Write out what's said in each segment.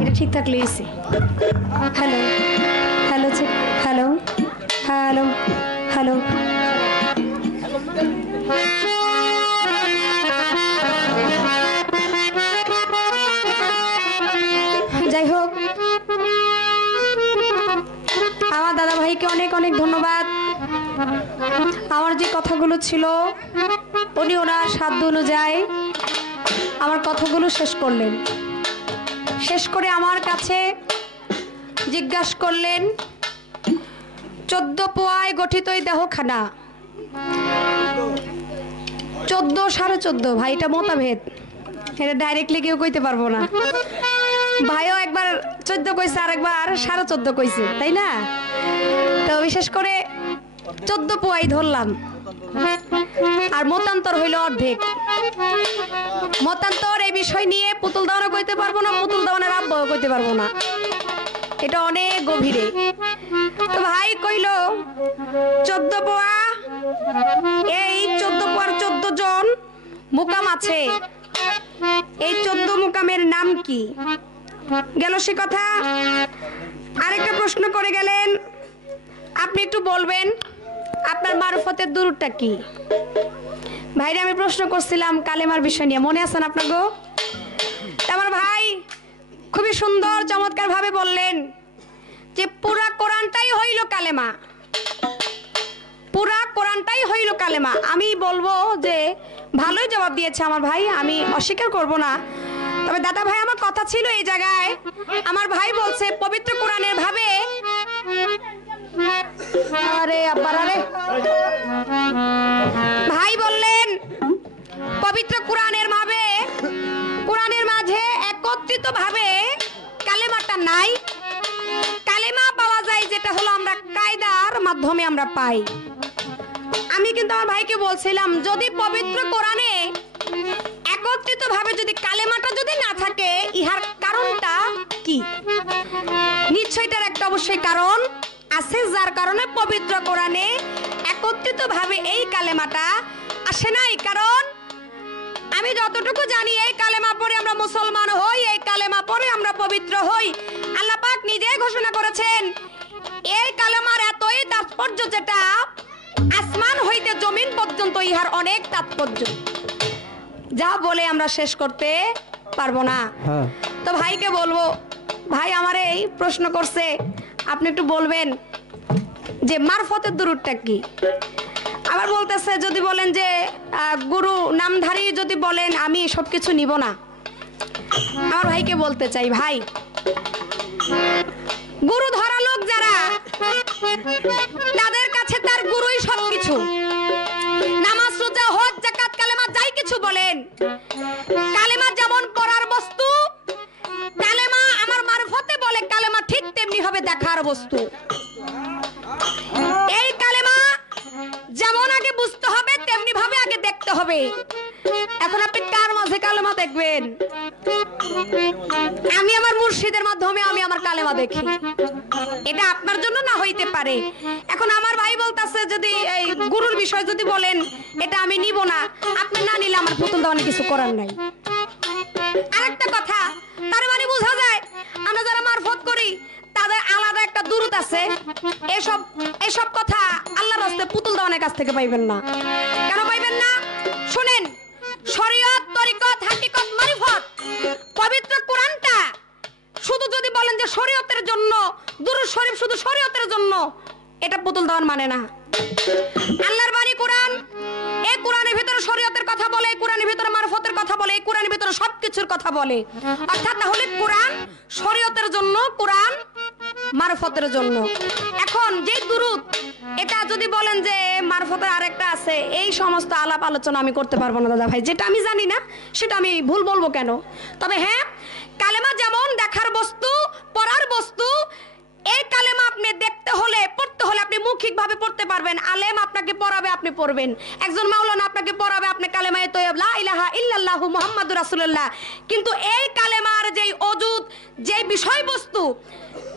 এটা ঠিক থাকলে hello hello hello hello hello যাই হোক, আমার দাদা ভাইকে অনেক অনেক ধন্যবাদ। আমার যে কথাগুলো ছিল উনি ওনার সাধ্য অনুযায়ী আমার কথাগুলো শেষ করলেন। শেষ করে আমার কাছে জিজ্ঞাসা করলেন, 14 পোয়ায় গঠিত এই দেহখানা, 14 14.5 ভাই, এটা মতভেদ, এটা ডাইরেক্টলি কেউ কইতে পারবো না। ভাইও একবার 14 কইছে, আর একবার 14.5 কইছে, তাই না? তো বিশেষ করে 14 পোয়াই ধরলাম, আর মতান্তর হইল অর্ধেক। মতান্তর এই বিষয় নিয়ে পুতুল দাওয়ানও কইতে পারবো না, পুতুল দাওয়ানের আব্বাও কইতে পারবো না, এটা অনেক গভীরে। তো ভাই কইল 14 পোয়া, এই 14 পোয়ার 14 জন মুকাম আছে, এই 14 মুকামের নাম কি? গেল সে কথা। আরেকটা প্রশ্ন করে গেলেন, আপনি একটু বলবেন আপনার মারফতের দুরুদটা কি? ভাইরে আমি প্রশ্ন করছিলাম কালেমার বিষয় নিয়ে, মনে আছেন আপনার গো? আমার ভাই খুবই সুন্দর চমৎকার ভাবে বললেন যে পুরা কোরআনটাই হইল কালেমা, পুরা কোরআনটাই হইল কালেমা। আমি বলবো যে ভালোই জবাব দিয়েছে আমার ভাই, আমি অস্বীকার করব না। তবে দাদা ভাই আমার কথা ছিল এই জায়গায়, আমার ভাই বলছে পবিত্র কোরআনের ভাবে, আরে আব্বার আরে ভাই বললেন পবিত্র কোরআনের ভাবে, কোরআনের মাঝে একত্রিত ভাবে কালেমাটা নাই। কালেমা পাওয়া যায় যেটা হলো আমরা কায়দার মাধ্যমে আমরা পাই। আমি কিন্তু আমার ভাইকে বলছিলাম যদি পবিত্র কোরআনে একত্রিত ভাবে যদি কালেমাটা যদি না থাকে, ইহার কারণটা কি? নিশ্চয়ই তার একটা অবশ্যই কারণ আছে, যার কারণে পবিত্র কোরআনে একত্রিত ভাবে এই কালেমাটা আসে নাই। কারণ আমি যতটুকু জানি এই কালেমা পড়ে আমরা মুসলমান হই, এই কালেমা পড়ে আমরা পবিত্র হই। আল্লাহ পাক নিজেই ঘোষণা করেছেন এই কালেমার এতই তাৎপর্য যেটা আসমান হইতে জমিন পর্যন্ত ইহার অনেক তাৎপর্য, যা বলে আমরা শেষ করতে পারবো না। তো ভাইকে বলবো, ভাই আমার এই প্রশ্ন করছে, আপনি একটু বলবেন যে মারফতের দুরুদটা কি? আবার বলতেছে যদি বলেন যে গুরু নামধারী যদি বলেন আমি সবকিছু নিব না। আমার ভাইকে বলতে চাই, ভাই গুরু ধরা লোক যারা, তাদের কাছে তার গুরুই সবকিছু। নামাজ রোজা হজ যাকাত কালেমা যাই কিছু বলেন, কালেমা যেমন পড়ার বস্তু, কালেমা আমার মারফতে বলে কালেমা ঠিক তেমনি হবে দেখার বস্তু। এই কালেমা যেমন আগে বুঝতে হবে তেমনি ভাবে আগে দেখতে হবে। এখন আপনি কার মাঝে কালেমা দেখবেন? আমি আমার মুর্শিদের মাধ্যমে আমি আমার কালেমা দেখি, এটা আপনার জন্য না হইতে পারে। এখন আমার ভাই বলতাছে যদি এই গুরুর বিষয় যদি বলেন এটা আমি নিব না, আপনি না নিলে আমার পুতুল দাওয়ানে কিছু করার নাই। আরেকটা কথা, তার মানে বোঝা যায় আমরা যারা মারফত করি তাদের আলাদা একটা দুরুদ আছে। এসব কথা আল্লাহর রাস্তায় পুতুল দাওয়ানের কাছ থেকে পাইবেন না। কেন পাইবেন না? শুনেন, শরীয়ত তরিকত হাকিকত মারিফত পবিত্র কোরআনটা শুধু যদি বলেন যে শরীয়তের জন্য, দুরূদ শরীফ শুধু শরীয়তের জন্য, এটা পুতুল দাওয়ান মানে না। আল্লাহর বাণী কোরআন, এই কোরআনের ভিতরে শরীয়তের কথা বলে, এই কোরআনের ভিতরে মারফতের কথা বলে, এই কোরআনের ভিতরে সবকিছুর কথা বলে। অর্থাৎ তাহলে কোরআন শরীয়তের জন্য, কোরআন মারফতের জন্য। এখন যে দুরূদ, এটা যদি বলেন যে মারফতের আরেকটা আছে, এই সমস্ত আলাপ আলোচনা আমি করতে পারবো না দাদা ভাই। যেটা আমি জানি না সেটা আমি ভুল বলবো কেন? তবে হ্যাঁ, কালেমা যেমন দেখার বস্তু, পড়ার বস্তু, এই কালেমা আপনি দেখতে হলে, পড়তে হলে আপনি মৌখিক ভাবে পড়তে পারবেন। আলেম আপনাকে পড়াবে, আপনি পড়বেন। একজন মাওলানা আপনাকে পড়াবে, আপনি কালেমায়ে তৈয়ব লা ইলাহা ইল্লাল্লাহু মুহাম্মাদুর রাসূলুল্লাহ। কিন্তু এই কালেমার যেই অজুদ, যেই বিষয়বস্তু,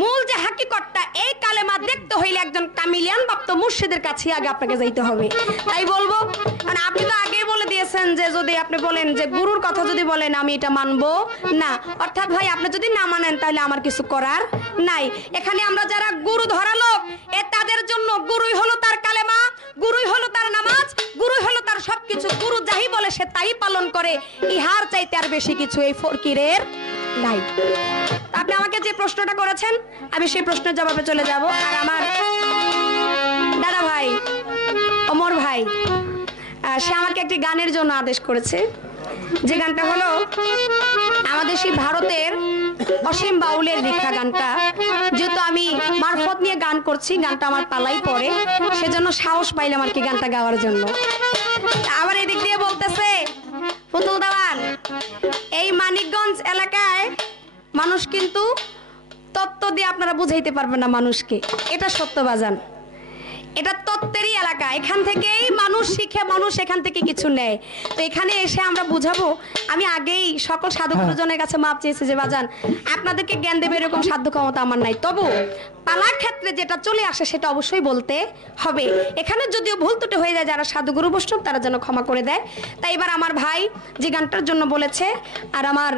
মূল যে হাকিকতটা, এই কালেমা দেখতে হইলে একজন কামিলিয়ান প্রাপ্ত মুর্শিদের কাছে আগে আপনাকে যাইতে হবে। তাই বলবো, মানে আপনি তো আগেই বলে দিয়েছেন যে যদি আপনি বলেন যে গুরুর কথা যদি বলেন আমি এটা মানবো না, অর্থাৎ ভাই আপনি যদি না মানেন তাহলে আমার কিছু করার নাই। এখানে আমরা যারা গুরু ধরা লোক, তাদের জন্য গুরুই হলো তার কালেমা, গুরুই হলো তার নামাজ, গুরুই হলো তার সবকিছু। গুরু যাই বলে সে তাই পালন করে, ইহার চাইতে আর বেশি কিছু এই ফকিরের নাই। আপনি আমাকে যে প্রশ্নটা করেছেন আমি সেই প্রশ্নের জবাবে চলে যাব। আর আমার দাদা ভাই ওমর ভাই সে আমাকে একটি গানের জন্য আদেশ করেছে, যে গানটা হলো আমাদের সেই ভারতের অসীম বাউলের লেখা গানটা। যেহেতু আমি মারফত নিয়ে গান করছি, গানটা আমার পালাই পড়ে, সেজন্য সাহস পাইলাম আর কি গানটা গাওয়ার জন্য। আবার এদিক দিয়ে বলতেছে পুতুল দেওয়ান, এই মানিকগঞ্জ এলাকায় মানুষ কিন্তু তত্ত্ব দিয়ে আপনারা বুঝাইতে পারবেন না মানুষকে, এটা সত্য বাজান। এটা তত্ত্বেরই এলাকা, এখান থেকেই মানুষ শিখে, মানুষ এখান থেকে কিছু নেয়। তো এখানে এসে আমরা বুঝাবো, আমি আগেই সকল সাধু গুরুজনের কাছে মাপ চেয়েছি যে বাজান আপনাদেরকে জ্ঞান দেবে এরকম সাধ্য ক্ষমতা আমার নাই, তবু পালার ক্ষেত্রে যেটা চলে আসে সেটা অবশ্যই বলতে হবে। এখানে যদিও ভুল ত্রুটি হয়ে যায়, যারা সাধু গুরু বৈষ্ণব তারা যেন ক্ষমা করে দেয়। তাই এবার আমার ভাই যে গানটার জন্য বলেছে, আর আমার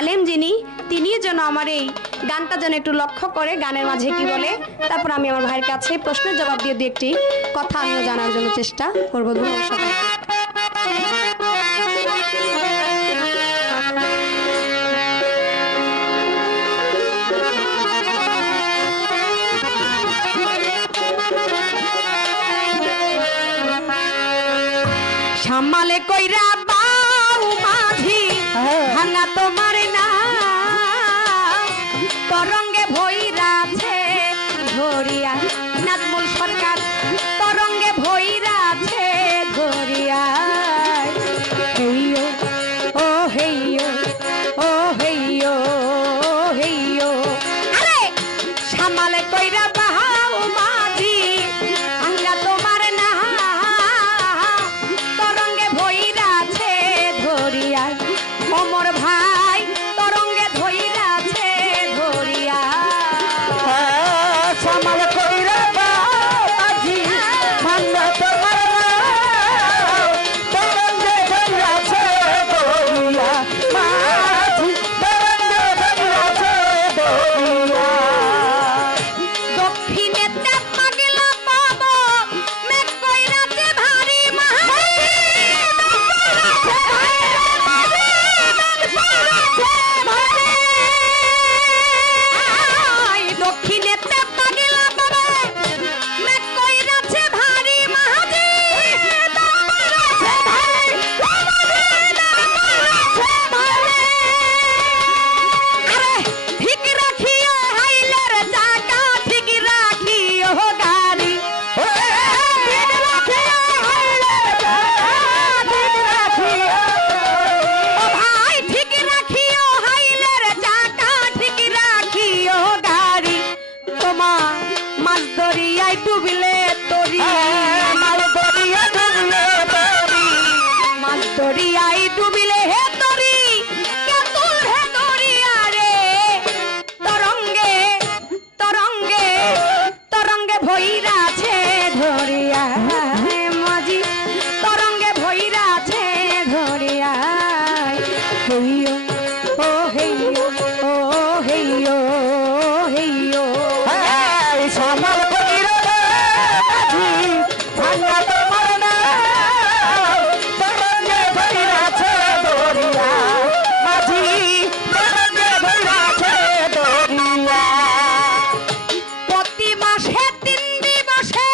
আলেম যিনি, তিনি যেন আমার এই গানটা যেন একটু লক্ষ্য করে গানের মাঝে কি বলে, তারপর আমি আমার ভাইয়ের কাছে প্রশ্নের জবাব দিয়ে দু একটি কথা আমিও জানার জন্য চেষ্টা করবো। সামালে কইরা বাউ মাঝি ভাঙা তোমার না, তরঙ্গে ভৈরাছে ধরিয়া, নাজমুল সরকার তরঙ্গে ভৈরাছে ধরিয়া, হেইয়ো ও হেইয়ো ও হেইয়ো হেইয়ো। আরে সামালে কইরা বাউ মাঝি ভাঙা তোমার না, তরঙ্গে ভৈরাছে ধরিয়া, ওমর ভাই তরঙ্গে ধইরাছে ধরিয়া, সামাল কইরা বাজি ভাঙা তোমার তরঙ্গে ধইরাছে ধরিয়া, মাঝি তরঙ্গে ধইরাছে ধরিয়া। দক্ষিণেতে পাগলা পাবো মেঘ কইরাছে ভারী মাঝি, দক্ষিণেতে পাগলা পাবো মেঘ কইরাছে ভারী মাঝি, আরে ঠিক রাখিও হাইলের চাকা, ঠিক রাখিও গাড়ি, ঠিক রাখিও হাইলের চাকা, ঠিক রাখিও, ও ভাই ঠিক রাখিও হাইলের চাকা, ঠিক রাখিও গাড়ি, তোমার মাছ দরিয়ায় ডুবিলে তরি, মাল দরিয়া ডুবলে তরি, মাছ দরিয়ায় ডুবিলে হে তরি, কেতুল হে দরিয়া রে, তরঙ্গে তরঙ্গে তরঙ্গে ভৈরাছে ধরিয়া, মাঝি তরঙ্গে ভৈরাছে ধরিয়া, হেইয়ো ও হেইয়ো ও হেইয়ো হেইয়ো। এই সামাল কইরা বাজি ভাঙা তোমার না, তরঙ্গে ধইরাছে ধরিয়া, মাঝি তরঙ্গে ধইরাছে ধরিয়া। প্রতি মাসে 3 দিবসে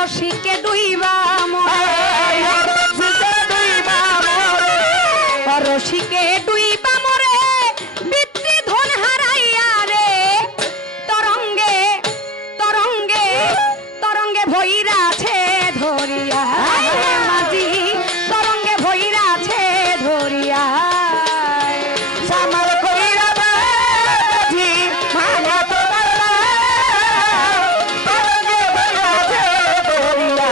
রশিকে ডুইবা মরে রশিকে ডুইবা মরে পিতৃ ধন হারাইয়া রে তরঙ্গে তরঙ্গে তরঙ্গে ভৈরাছে ধরিয়া মাঝি তরঙ্গে ভৈরাছে ধরিয়া সামাল কইরা মাঝি ভাঙা তোমার তরঙ্গে ভৈরাছে দরিয়া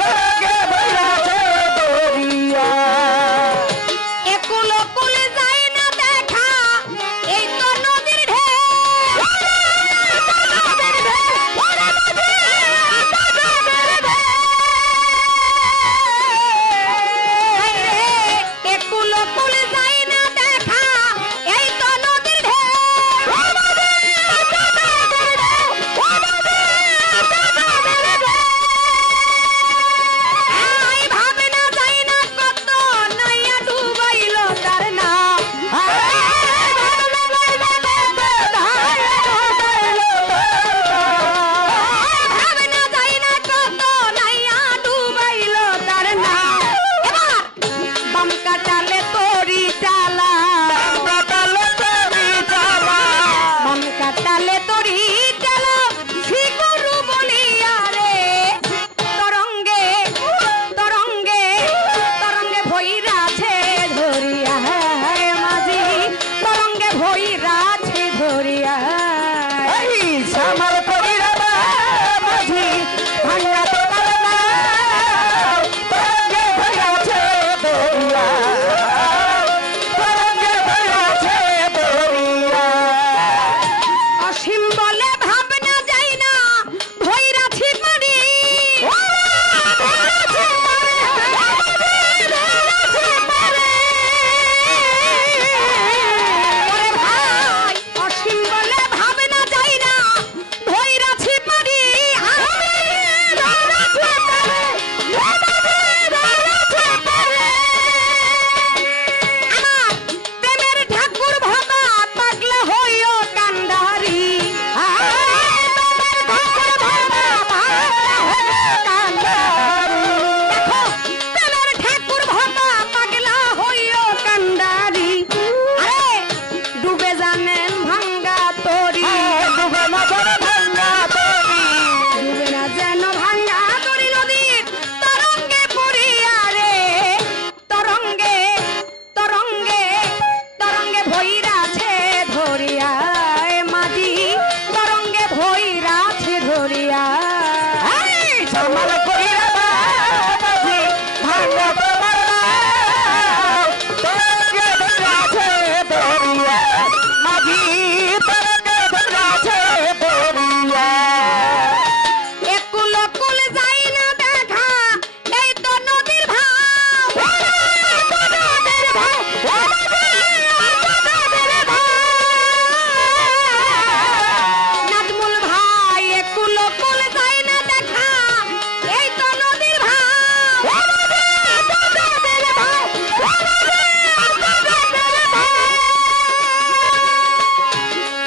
তরঙ্গে ভৈরাছে দরিয়া একুল কুল যায় না দেখা এই তো নদীর ঢেউ একুল কুল যায় না দেখা এই তো নদীর আই ভাবে না যায় না কত নাইয়া ডুবাইল তার নাম ভাবে না যায় না কত নাইয়া ডুবাইল তার নাম এবার বাম কাটালে তোরি চালা বাম কাটালে তোরি চালা শিগুরু বলিয়া রে তরঙ্গে তরঙ্গে তরঙ্গে ভৈরাছে ধরিয়া মাঝি তরঙ্গে ভৈরাছে ধরিয়া সামাল কইরা মাঝি ভাঙা তোমার তরঙ্গে ভৈরাছে দরিয়া তরঙ্গে ভৈরাছে দরিয়া অসীম বলে ভাবনা যায় না ভৈরাছি মারি ওরে ভাই অসীম বলে ভাবনা যায় না ভৈরাছি মারি আমার প্রেমের ঠাকুর ভাবা পাগলা হইও কান্ডারি দেখো প্রেমের ঠাকুর ভাবা পাগলা হইও কান্ডারি আরে ডুবে জানেন ভাঙ্গা তরি ডুবে না যেন ভাঙা দরি ডুবে না যেন ভাঙ্গা তরি নদীর তরঙ্গে পড়িয়া রে তরঙ্গে তরঙ্গে তরঙ্গে ভৈরাছে ধরিয়া মাঝি তরঙ্গে ভৈরাছে ধরিয়া সামাল কইরা মাঝি ভাঙা তোমার তরঙ্গে ভৈরাছে দরিয়া মাঝি তরঙ্গে ভৈরাছে দরিয়া একুল কুল যায় না দেখা এই তো নদীর ভাব নাজমুল ভাই একুল কুল যায় না দেখা এই তো নদীর ভাব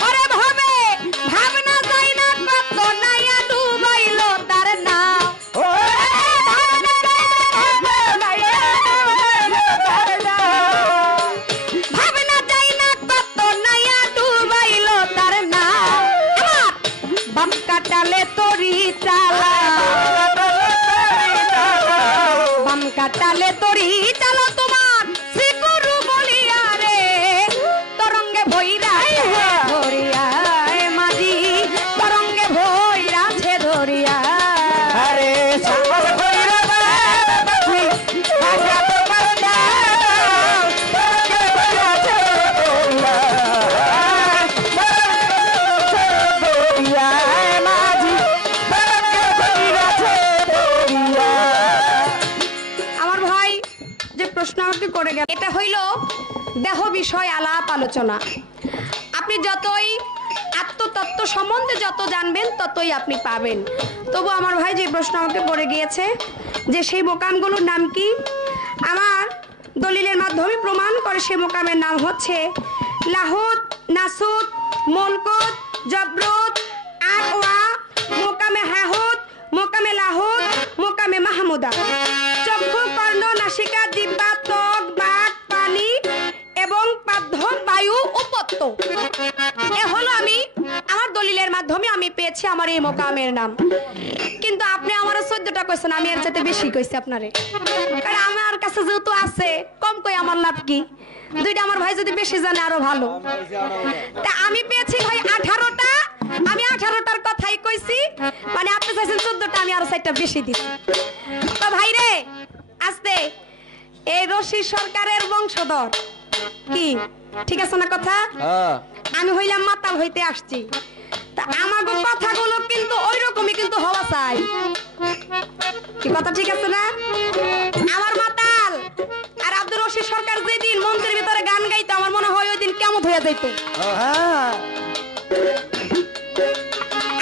ওরে ভাবে ভাবনা যায় না কত নাইয়া ডুবাইল তার নাম ভাবনা যায় না কত নাইয়া ডুবাইল তার নাম এবার বাম কাটালে তোরি চালা বাম কাটালে তোরি চালা তোমার শিগুরু বলিয়া রে তরঙ্গে ভৈরাছে ধরিয়া মাঝি তরঙ্গে ভৈরাছে ধরিয়া আরে সামাল কইরা মাঝি ভাঙা তোমার তরঙ্গে ভৈরাছে দরিয়া দরিয়া মাঝি তরঙ্গে ভৈরাছে দরিয়া আমার ভাই যে প্রশ্ন আমাকে করে গেল এটা হইল দেহ বিষয় আলাপ আলোচনা আপনি যতই আত্মতত্ত্ব সম্বন্ধে যত জানবেন ততই আপনি পাবেন তবু আমার ভাই যে প্রশ্ন আমাকে করে গিয়েছে যে সেই মোকামগুলোর নাম কি আমার দলিলের মাধ্যমে প্রমাণ করে সেই মোকামের নাম হচ্ছে লাহুদ নাসুদ মুলকুত জবরুত আকওয়া মোকামে হাহুদ তো এ হলো আমি আমার দলিলের মাধ্যমে আমি পেয়েছি আমার এই মোকামের নাম। কিন্তু আপনি আমার 14টা কইছেন, আমি এর চাইতে বেশি কইছি আপনারে, কারণ আমার কাছে যেহেতু আছে কম কই আমার লাভ কি? দুইটা আমার ভাই যদি বেশি জানে আরো ভালো। তা আমি পেয়েছি ভাই 18টা, আমি 18টার কথাই কইছি, মানে আপনি চাইছেন 14টা, আমি আরো 4টা বেশি দিছি। তো ভাই রে আস্তে, এই রশিদ সরকারের বংশধর কি ঠিক আছে না কথা? আমি হইলাম মাতাল হইতে আসছি, তা আমাগো কথাগুলো কিন্তু ওই রকমই কিন্তু হওয়া চাই, কি কথা ঠিক আছে না? আমার মাতাল আর আব্দুর রশিদ সরকার যেদিন মন্ত্রীর ভিতরে গান গাইতো, আমার মনে হয় ওই দিন কেমন হয়ে যাইতো।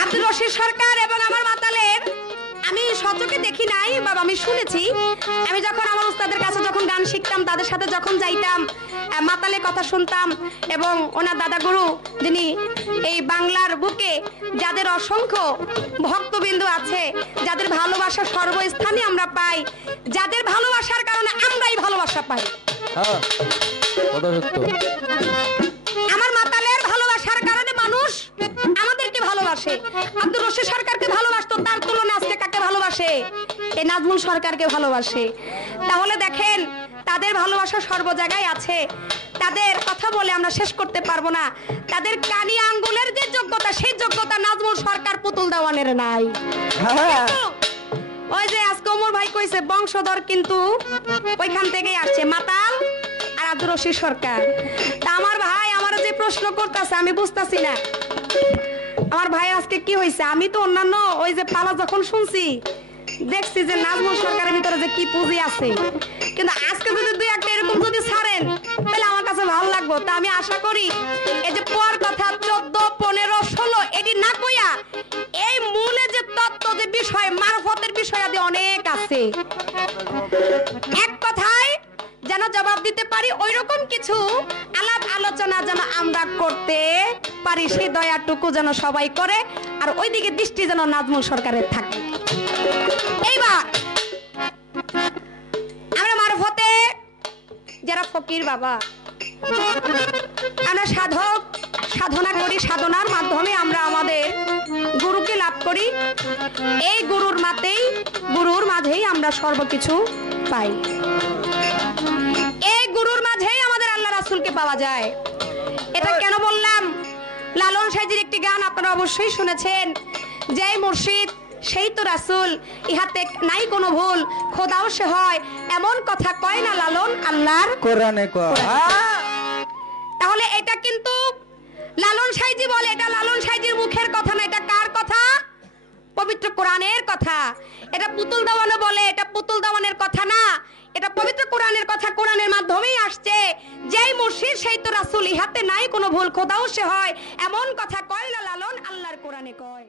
আব্দুর রশিদ সরকার এবং আমার মাতালের আমি সচকে দেখি নাই বাবা, আমি শুনেছি। আমি যখন আমার উস্তাদের কাছে যখন গান শিখতাম, তাদের সাথে যখন যাইতাম, মাতালের কথা শুনতাম, এবং ওনার দাদা গুরু যিনি এই বাংলার বুকে যাদের অসংখ্য ভক্তবিন্দু আছে, যাদের ভালোবাসা সর্বস্থানে আমরা পাই, যাদের ভালোবাসার কারণে আমরাই ভালোবাসা পাই। আমার মাতালের ভালোবাসার কারণে মানুষ আমাদেরকে ভালোবাসে। আব্দুর রশিদ সরকারকে ভালোবাসতো, তার তুলনায় আজকে কাকে ভালোবাসে? এই নাজমুল সরকারকে ভালোবাসে। তাহলে দেখেন তাদের ভালোবাসা সর্ব জায়গায় আছে, তাদের কথা বলে আমরা শেষ করতে পারবো না। তাদের কানি আঙ্গুলের যে যোগ্যতা, সেই যোগ্যতা নাজমুল সরকার পুতুল দেওয়ানের নাই। ওই যে আজকে ওমর ভাই কইছে বংশধর কিন্তু ওইখান থেকেই আসছে, মাতাল আর আব্দুর রশিদ সরকার। তা আমার ভাই আমার যে প্রশ্ন করতেছে আমি বুঝতাছি না, আমার ভাই আজকে কি হয়েছে? আমি তো অন্যান্য ওই যে পালা যখন শুনছি দেখছি যে নাজমুল সরকারের ভিতরে যে কি পুঁজি আছে, কিন্তু আজকে যদি দুই একটা এরকম যদি ছাড়েন তাহলে আমার কাছে ভালো লাগবে। তা আমি আশা করি এই যে পর কথা 14, 15, 16 এটি না কইয়া এই মূলে যে তত্ত্ব যে বিষয় মারফতের বিষয় আদি অনেক আছে, এক কথায় যেন জবাব দিতে পারি, ওই রকম কিছু আলাপ আলোচনা যেন আমরা করতে পারি, সেই দয়াটুকু যেন সবাই করে, আর ওইদিকে দৃষ্টি যেন নাজমুল সরকারের থাকে। এইবার আমরা মারফতে যারা ফকির বাবা, আমরা সাধক সাধনা করি, সাধনার মাধ্যমে আমরা আমাদের গুরুকে লাভ করি। এই গুরুর মাঝেই আমরা সর্বকিছু পাই। এই গুরুর মাঝেই আমাদের আল্লাহ রাসূলকে পাওয়া যায়। এটা কেন বললাম? লালন সাইজির একটি গান আপনারা অবশ্যই শুনেছেন, যেই মুর্শিদ সেই তো রাসূল, ইহাতে নাই কোনো ভুল, খোদাও সে হয়, এমন কথা কয় না লালন আল্লাহর কোরআনে কয়। তাহলে এটা কিন্তু লালন সাইজি বলে, এটা লালন সাইজির মুখের কথা না, এটা কার কথা? পবিত্র কোরআনের কথা। এটা পুতুল দেওয়ানো বলে, এটা পুতুল দেওয়ানের কথা না, এটা পবিত্র কোরআনের কথা, কোরআনের মাধ্যমেই আসছে। যেই মুর্শিদ সেই তো রাসূল, ইহাতে নাই কোনো ভুল, খোদাও সে হয়, এমন কথা কয় না লালন আল্লাহর কোরআনে কয়।